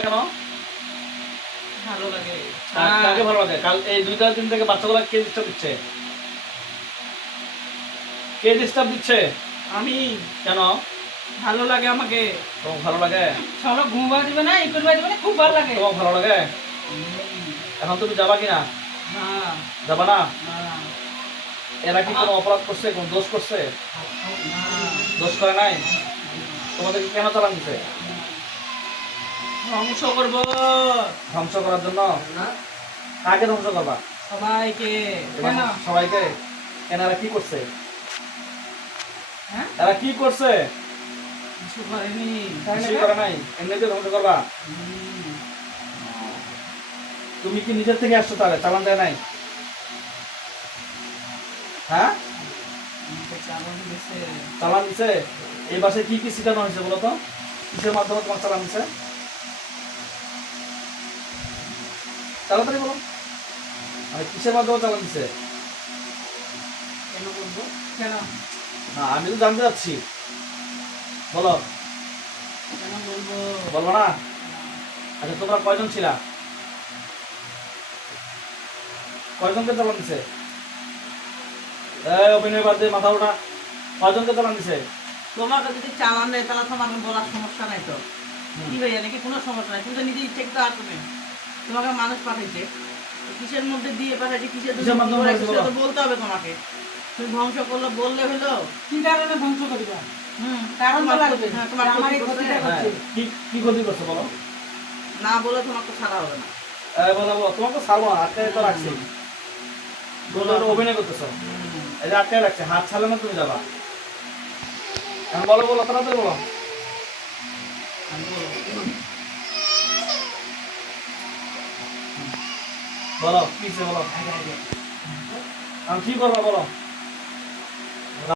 লাগে কেন? ভালো লাগে। কাকে ভালো লাগে? কাল এই 2-4 দিন থেকে বাচ্চাগুলো কে ডিস্টার্ব দিচ্ছে? কে ডিস্টার্ব দিচ্ছে? আমি। কেন? ভালো লাগে আমাকে। তোমার ভালো লাগে? চলো ঘুমবা দিবে না, ই করবা দিবে না, খুব ভালো লাগে। তোমার ভালো লাগে? এখন তুমি যাবা কিনা? না যাবা না? না এরা কি কোনো অপরাধ করছে, কোন দোষ করছে? দোষ করে নাই? তোমাদেরকে কেন চালান দিছে? ধ্বংস করব ধ্বংস করার জন্য? কাকে ধ্বংস করবা? সবাইকে। এবার কেন? সবাইকে? কেন এরা কি করছে? হ্যাঁ, এরা কি করছে? কিছু করেনি। কিছুই করে নাই, এমনিতে ধ্বংস করবা? তুমি কি নিজের থেকে আসছো? তাহলে চালান দেয় নাই? হ্যাঁ, আমাকে চালান দিছে। চালান দিছে। এই বাসে কি কি শিখানো হয়েছে বলো তো? কিসের মাধ্যমে তোমার চালান দিছে? তাড়াতাড়ি বলো। মানে কিসের মাধ্যমে চালান দিছে? কেন বলবো? কেন? না, আমি তো জানতে চাচ্ছি, বলো। কেন বলবো? বলবো না? আচ্ছা, তোমরা কয়জন ছিলা? কয়জনকে চালান দিছে? অভিনয় বাদ দিয়ে মাথা ওঠা। কয়জনকে চালান দিছে? তোমাকে যদি চালান দেয় তাহলে তোমার বলার সমস্যা নাই তো। কি ভাইয়া নাকি কোনো সমস্যা নাই, তুমি তো নিজে ইচ্ছে তো আসবে। তোমাকে মানুষ পাঠাইছে, তো কিসের মধ্যে দিয়ে পাঠাইছে, কিসের কিসের মাধ্যমে পাঠাইছে পাঠাইছে সেটা তো বলো? বলতে হবে তোমাকে। তুমি ধ্বংস করলে বললে হলো। কি কারণে ধ্বংস করিবা? কারণ তো তোমার লাগবে। হ্যাঁ, তোমার আমার এই ক্ষতি ক্ষতিটা করছে। হ্যাঁ, করছে। কি ক্ষতি করছো বলো? না বলে তোমার তো ছাড়া হবে না। বলো বলো, তোমাকে ছাড়বো না, আটকায় তো রাখছি। বলো, অভিনয় করতেছো। এই যে আটকায় রাখছে, হাত ছাড়লে না তুমি যাবা। এখন বলো বলো, তাড়াতাড়ি বলো। আমি বলবো। বলো কি হইছে বলো। আমি কি করবো বলো?